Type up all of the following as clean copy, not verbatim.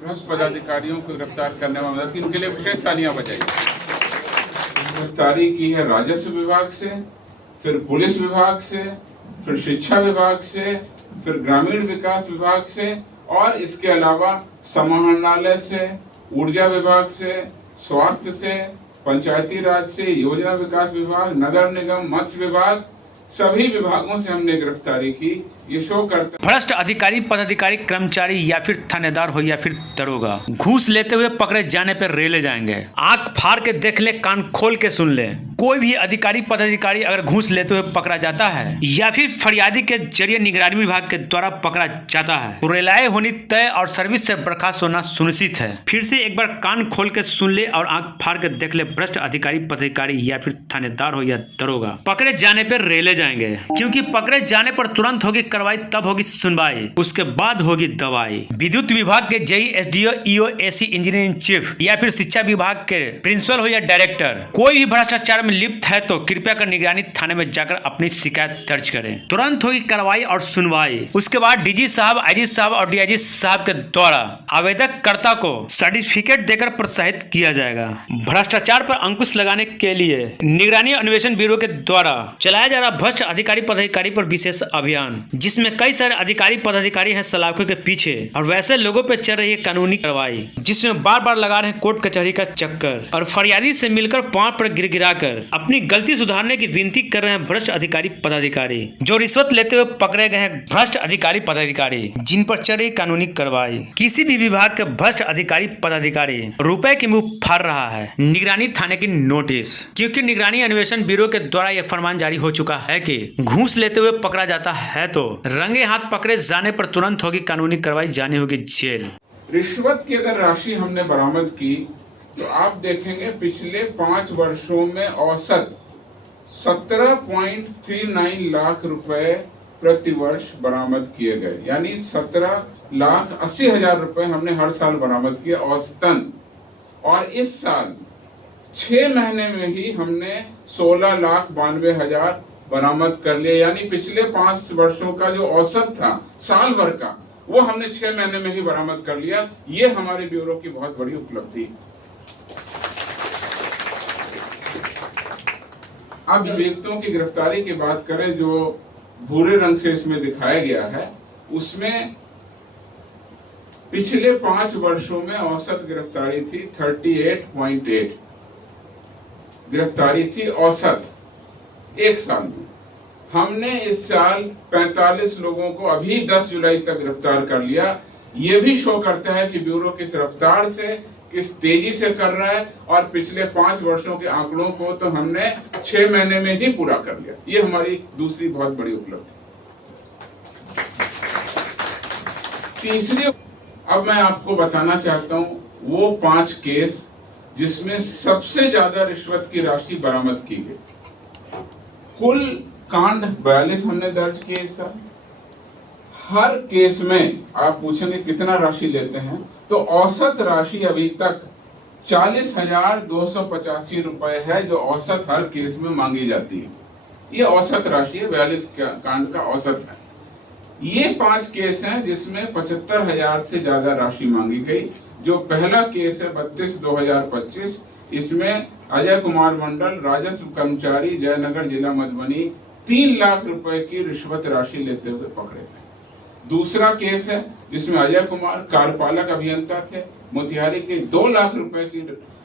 भ्रष्ट पदाधिकारियों को गिरफ्तार करने में मदद की, उनके लिए विशेष तालियां बजाई। गिरफ्तारी की है राजस्व विभाग से, फिर पुलिस विभाग से, फिर शिक्षा विभाग से, फिर ग्रामीण विकास विभाग से और इसके अलावा समाहरणालय से, ऊर्जा विभाग से, स्वास्थ्य से, पंचायती राज से, योजना विकास विभाग, नगर निगम, मत्स्य विभाग, सभी विभागों से हमने गिरफ्तारी की। ये शो करता भ्रष्ट अधिकारी, पदाधिकारी, कर्मचारी या फिर थानेदार हो या फिर दरोगा, घूस लेते हुए पकड़े जाने पर रेले जाएंगे। आंख फाड़ के देख ले, कान खोल के सुन ले। कोई भी अधिकारी, पदाधिकारी अगर घूस लेते हुए पकड़ा जाता है या फिर फरियादी के जरिए निगरानी विभाग के द्वारा पकड़ा जाता है तो रेलाएं होनी तय और सर्विस से बर्खास्त होना सुनिश्चित है। फिर से एक बार कान खोल के सुन ले और आंख फाड़ के देख ले। भ्रष्ट अधिकारी, पदाधिकारी या फिर थानेदार हो या दरोगा, पकड़े जाने पर रेले जाएंगे, क्योंकि पकड़े जाने पर तुरंत होगी कार्रवाई, तब होगी सुनवाई, उसके बाद होगी दवाई। विद्युत विभाग के JE, SDO, EO, AC, engineer in chief या फिर शिक्षा विभाग के प्रिंसिपल हो या डायरेक्टर, कोई भी भ्रष्टाचार में लिप्त है तो कृपया कर निगरानी थाने में जाकर अपनी शिकायत दर्ज करें। तुरंत होगी कार्रवाई और सुनवाई। उसके बाद डीजी साहब, आईजी साहब और डीआईजी साहब के द्वारा आवेदक कर्ता को सर्टिफिकेट देकर प्रोत्साहित किया जाएगा। भ्रष्टाचार पर अंकुश लगाने के लिए निगरानी अन्वेषण ब्यूरो के द्वारा चलाया जा रहा भ्रष्ट अधिकारी, पदाधिकारी पर विशेष अभियान, जिसमें कई सारे अधिकारी, पदाधिकारी हैं सलाखों के पीछे और वैसे लोगों पे चल रही है कानूनी कार्रवाई, जिसमें बार बार लगा रहे हैं कोर्ट कचहरी का चक्कर और फरियादी से मिलकर पांव पर गिड़गिड़ाकर अपनी गलती सुधारने की विनती कर रहे हैं भ्रष्ट अधिकारी, पदाधिकारी, जो रिश्वत लेते हुए पकड़े गए हैं। भ्रष्ट अधिकारी, पदाधिकारी जिन पर चल रही कानूनी कार्रवाई, किसी भी विभाग के भ्रष्ट अधिकारी, पदाधिकारी रुपए की मुंह फाड़ रहा है, निगरानी थाने की नोटिस, क्योंकि निगरानी अन्वेषण ब्यूरो के द्वारा यह फरमान जारी हो चुका है कि घूस लेते हुए पकड़ा जाता है तो रंगे हाथ पकड़े जाने पर तुरंत होगी कानूनी कार्रवाई, जानी होगी जेल। रिश्वत की अगर राशि हमने बरामद की तो आप देखेंगे पिछले 5 वर्षों में औसत 17.39 लाख रुपए प्रति वर्ष बरामद किए गए, यानी 17,80,000 रुपए हमने हर साल बरामद किए औसतन। और इस साल 6 महीने में ही हमने 16,92,000 बरामद कर लिए, यानी पिछले 5 वर्षों का जो औसत था साल भर का, वो हमने 6 महीने में ही बरामद कर लिया। ये हमारे ब्यूरो की बहुत बड़ी उपलब्धि। अब व्यक्तियों की गिरफ्तारी की बात करें, जो भूरे रंग से इसमें दिखाया गया है, उसमें पिछले 5 वर्षों में औसत गिरफ्तारी थी 38.8 गिरफ्तारी थी औसत एक साल में। हमने इस साल 45 लोगों को अभी 10 जुलाई तक गिरफ्तार कर लिया। ये भी शो करता है कि ब्यूरो किस रफ्तार से, किस तेजी से कर रहा है, और पिछले 5 वर्षों के आंकड़ों को तो हमने 6 महीने में ही पूरा कर लिया। ये हमारी दूसरी बहुत बड़ी उपलब्धि। तीसरी, अब मैं आपको बताना चाहता हूं वो 5 केस जिसमें सबसे ज्यादा रिश्वत की राशि बरामद की गई। कुल कांड 42 हमने दर्ज किए इस साल। हर केस में आप पूछेंगे कितना राशि लेते हैं, तो औसत राशि अभी तक 40,285 रुपए है, जो औसत हर केस में मांगी जाती है। ये औसत राशि है, 42 कांड का औसत है। ये 5 केस हैं जिसमें 75,000 से ज्यादा राशि मांगी गई। जो पहला केस है 32/2025, इसमें अजय कुमार मंडल, राजस्व कर्मचारी, जयनगर जिला मधुबनी, 3 लाख रुपए की रिश्वत राशि लेते हुए पकड़े गए। दूसरा केस है जिसमें अजय कुमार कार्यपालक अभियंता थे, मोतिहारी के 2 लाख रुपए की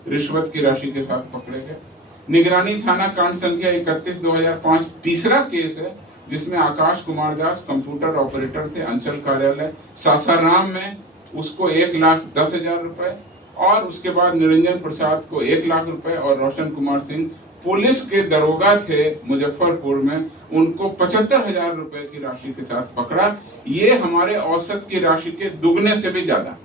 रिश्वत की राशि के साथ पकड़े गए। निगरानी थाना कांड संख्या 31/2005 तीसरा केस है जिसमें आकाश कुमार दास कंप्यूटर ऑपरेटर थे, अंचल कार्यालय सासाराम में, उसको 1,10,000 रुपए, और उसके बाद निरंजन प्रसाद को 1 लाख रुपए, और रोशन कुमार सिंह पुलिस के दरोगा थे मुजफ्फरपुर में, उनको 75,000 रुपए की राशि के साथ पकड़ा। ये हमारे औसत की राशि के दुगने से भी ज्यादा।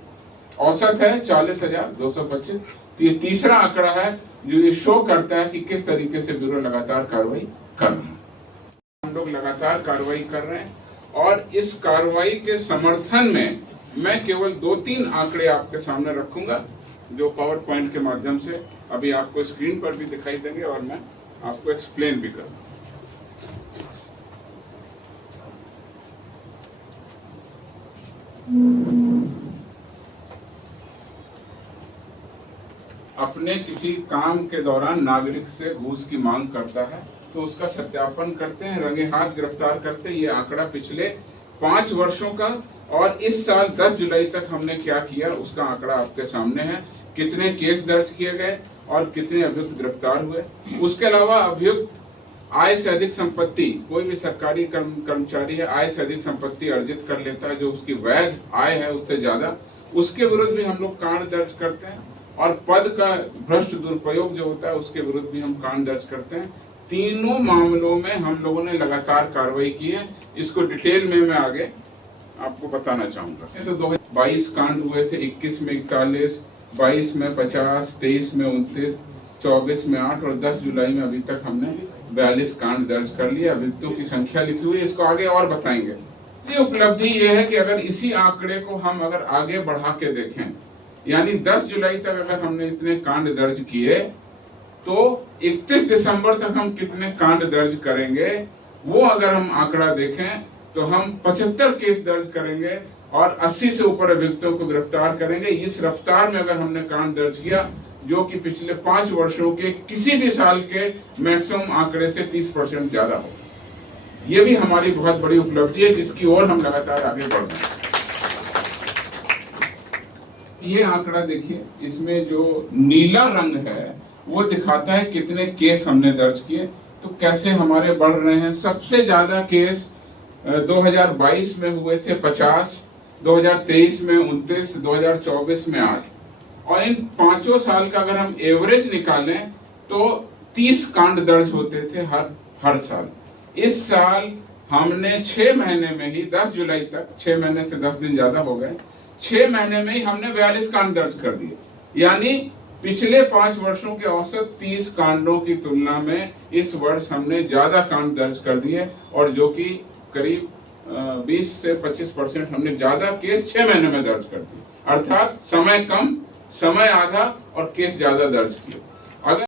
औसत है 40,225। ये तीसरा आंकड़ा है जो ये शो करता है कि किस तरीके से ब्यूरो लगातार कार्रवाई कर रहा है। हम लोग लगातार कार्रवाई कर रहे हैं, और इस कार्रवाई के समर्थन में मैं केवल 2-3 आंकड़े आपके सामने रखूंगा, जो पावर पॉइंट के माध्यम से अभी आपको स्क्रीन पर भी दिखाई देंगे और मैं आपको एक्सप्लेन भी करूंगा। अपने किसी काम के दौरान नागरिक से घूस की मांग करता है तो उसका सत्यापन करते हैं, रंगे हाथ गिरफ्तार करते हैं। ये आंकड़ा पिछले 5 वर्षों का और इस साल 10 जुलाई तक हमने क्या किया उसका आंकड़ा आपके सामने है। कितने केस दर्ज किए गए और कितने अभियुक्त गिरफ्तार हुए। उसके अलावा अभियुक्त आय से अधिक संपत्ति, कोई भी सरकारी कर्मचारी है आय से अधिक संपत्ति अर्जित कर लेता है जो उसकी वैध आय है उससे ज्यादा, उसके विरुद्ध भी हम लोग कांड दर्ज करते हैं। और पद का भ्रष्ट दुरुपयोग जो होता है उसके विरुद्ध भी हम कांड दर्ज करते हैं। तीनों मामलों में हम लोगों ने लगातार कार्रवाई की है। इसको डिटेल में मैं आगे आपको बताना चाहूंगा। तो 22 कांड हुए थे, 21 में 41, 22 में 50, 23 में 29, 24 में 8 और 10 जुलाई में अभी तक हमने 42 कांड दर्ज कर लिए। अभियुक्तों की संख्या लिखी हुई है, इसको आगे और बताएंगे। ये उपलब्धि ये है कि अगर इसी आंकड़े को हम अगर आगे बढ़ा के देखें, यानी 10 जुलाई तक अगर हमने इतने कांड दर्ज किए तो 31 दिसंबर तक हम कितने कांड दर्ज करेंगे, वो अगर हम आंकड़ा देखें तो हम 75 केस दर्ज करेंगे और 80 से ऊपर अभियुक्तों को गिरफ्तार करेंगे। इस रफ्तार में अगर हमने कांड दर्ज किया जो कि पिछले 5 वर्षों के किसी भी साल के मैक्सिमम आंकड़े से 30% ज्यादा हो, ये भी हमारी बहुत बड़ी उपलब्धि है जिसकी ओर हम लगातार आगे बढ़ रहे हैं। ये आंकड़ा देखिए, इसमें जो नीला रंग है वो दिखाता है कितने केस हमने दर्ज किए, तो कैसे हमारे बढ़ रहे हैं। सबसे ज्यादा केस 2022 में हुए थे 50, 2023 में 29, 2024 में 8 और इन 5 साल का अगर हम एवरेज निकालें तो 30 कांड दर्ज होते थे हर साल। इस साल हमने 6 महीने में ही 10 जुलाई तक, 6 महीने से 10 दिन ज्यादा हो गए, 6 महीने में ही हमने 42 कांड दर्ज कर दिए। यानी पिछले 5 वर्षों के औसत 30 कांडों की तुलना में इस वर्ष हमने ज्यादा कांड दर्ज कर दिए और जो कि करीब 20 से 25% हमने ज्यादा केस 6 महीने में दर्ज कर दिए। अर्थात समय कम, समय आधा और केस ज्यादा दर्ज किए।